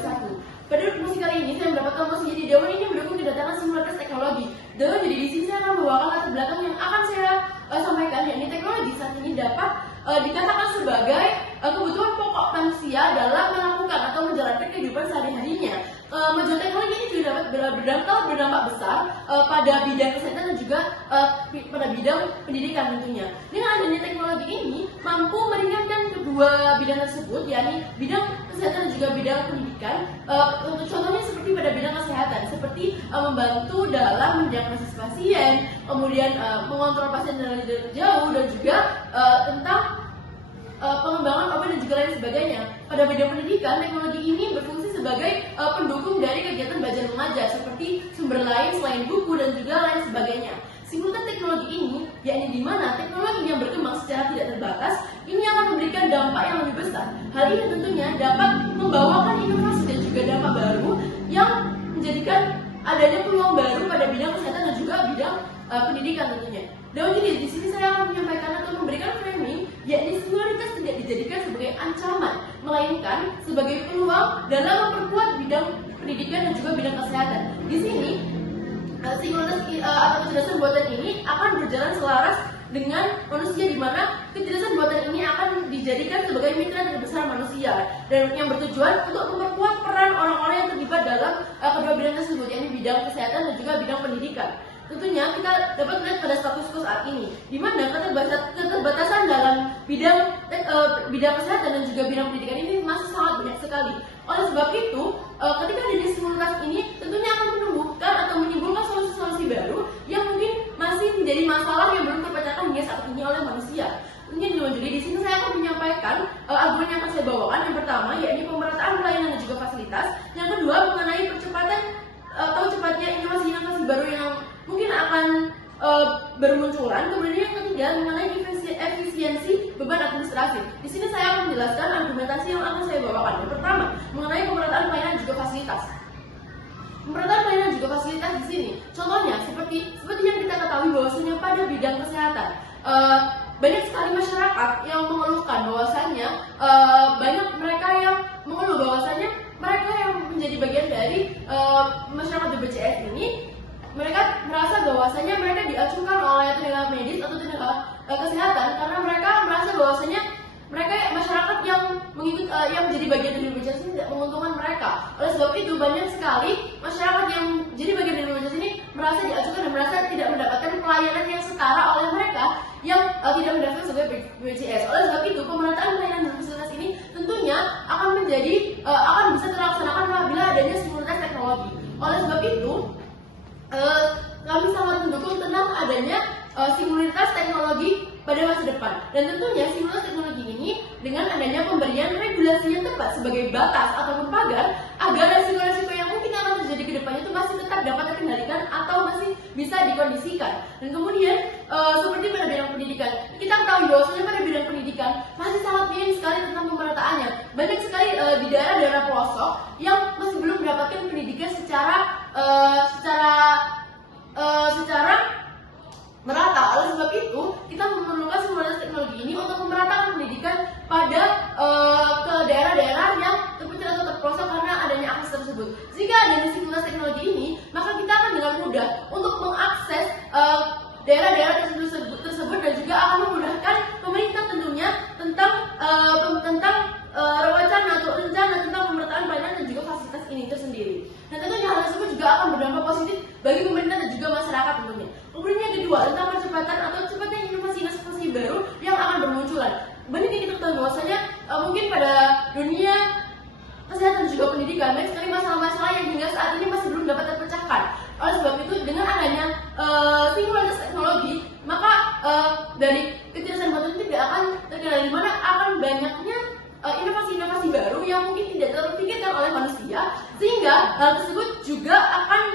2021. Pada musik kali ini saya mendapatkan musik jadi Daun ini mendukung kedatangan simulator teknologi. Daun jadi di sini saya akan membawakan latar belakang yang akan saya sampaikan, yakni teknologi saat ini dapat dikatakan sebagai kebutuhan pokok manusia dalam melakukan atau menjalankan kehidupan sehari-harinya. Majuan teknologi ini juga dapat berdampak besar pada bidang kesehatan dan juga pada bidang pendidikan tentunya. Dengan adanya teknologi ini mampu meringankan kedua bidang tersebut, yakni bidang kesehatan dan juga bidang pendidikan. Untuk contohnya seperti pada bidang kesehatan, seperti membantu dalam mendiagnosis pasien, kemudian mengontrol pasien dari jarak jauh, dan juga tentang pengembangan obat dan juga lain sebagainya. Pada bidang pendidikan, teknologi ini berfungsi sebagai pendukung dari kegiatan belajar mengajar seperti sumber lain selain buku dan juga lain sebagainya. Simultan teknologi ini, yakni di mana teknologi yang berkembang secara tidak terbatas, ini akan memberikan dampak yang lebih besar. Hal ini tentunya dapat membawakan inovasi dan juga dampak baru yang menjadikan adanya peluang baru pada bidang kesehatan dan juga bidang pendidikan tentunya. Dan jadi di sini saya akan menyampaikan atau memberikan framing, yakni singularitas tidak dijadikan sebagai ancaman, melainkan sebagai peluang dalam memperkuat bidang pendidikan dan juga bidang kesehatan. Di sini singularitas atau kecerdasan buatan ini akan berjalan selaras dengan manusia, di mana kecerdasan buatan ini akan dijadikan sebagai mitra terbesar manusia dan yang bertujuan untuk memperkuat peran orang-orang yang terlibat dalam kedua bidang tersebut, yakni bidang kesehatan dan juga bidang pendidikan. Tentunya kita dapat melihat pada status quo saat ini, di mana keterbatasan dalam bidang kesehatan dan juga bidang pendidikan ini masih sangat banyak sekali. Oleh sebab itu, ketika adanya simulasi ini tentunya akan menumbuhkan atau menimbulkan solusi-solusi baru yang mungkin masih menjadi masalah yang belum terpecahkan hingga saat ini oleh manusia. Tentunya di sini saya akan menyampaikan argumen yang akan saya bawakan. Yang pertama, yakni pemerataan pelayanan dan juga fasilitas. Yang kedua, mengenai percepatan atau cepatnya inovasi-inovasi baru yang mungkin akan bermunculan. Kemudian yang ketiga, mengenai efisiensi beban administrasi. Di sini saya akan menjelaskan argumentasi yang akan saya bawakan. Yang pertama, mengenai pemerataan pelayanan dan juga fasilitas. Pemerataan pelayanan dan juga fasilitas di sini, contohnya seperti yang kita ketahui bahwasanya pada bidang kesehatan banyak sekali masyarakat yang mengeluhkan bahwasanya banyak mereka yang mengeluh bahwasanya mereka yang menjadi bagian dari masyarakat BPJS ini, mereka merasa bahwasanya mereka diacuhkan oleh tenaga medis atau tenaga kesehatan karena mereka merasa bahwasanya mereka masyarakat yang mengikut yang menjadi bagian dari BPJS ini tidak menguntungkan mereka. Oleh sebab itu banyak sekali masyarakat yang jadi bagian dari BPJS ini merasa diacuhkan dan merasa tidak mendapatkan pelayanan yang setara oleh mereka yang tidak mendaftar sebagai BPJS. Oleh sebab itu pemerataan pelayanan dan fasilitas ini tentunya akan bisa terlaksanakan apabila adanya simulasi teknologi. Oleh sebab itu kami sangat mendukung tentang adanya simulasi teknologi pada masa depan. Dan tentunya simulasi teknologi ini dengan adanya pemberian regulasi yang tepat sebagai batas ataupun pagar agar resiko-resiko yang mungkin akan terjadi ke depannya itu masih tetap dapat terkendalikan atau masih bisa dikondisikan. Dan kemudian seperti pada bidang pendidikan, kita ketahui bahwasanya pada bidang pendidikan masih sangat minim sekali tentang pemerataannya. Banyak sekali di daerah-daerah pelosok yang masih belum mendapatkan pendidikan secara merata. Oleh sebab itu, kita memerlukan simulasi teknologi ini untuk memeratakan pendidikan pada ke daerah-daerah yang terpencil atau terpelosok karena adanya akses tersebut. Jika adanya simulasi teknologi ini, maka kita akan dengan mudah untuk mengakses daerah-daerah tersebut dan juga akan memudahkan pemerintah tentunya tentang rencana tentang pemerataan pelayanan dan juga fasilitas ini tersendiri. Dan tentunya hal tersebut juga akan berdampak positif bagi pemerintah dan juga masyarakat tentunya. Kemudian yang kedua, tentang percepatan atau cepatnya inovasi baru yang akan bermunculan. Banyak yang kita ketahui bahwasanya mungkin pada dunia kesehatan dan juga pendidikan banyak sekali masalah-masalah yang hingga saat ini masih belum dapat terpecahkan. Oleh sebab itu, dengan adanya singularitas teknologi, maka dari kecerdasan buatan itu tidak akan terkendali, di mana akan banyaknya inovasi-inovasi baru yang mungkin tidak terpikirkan oleh manusia, sehingga hal tersebut juga akan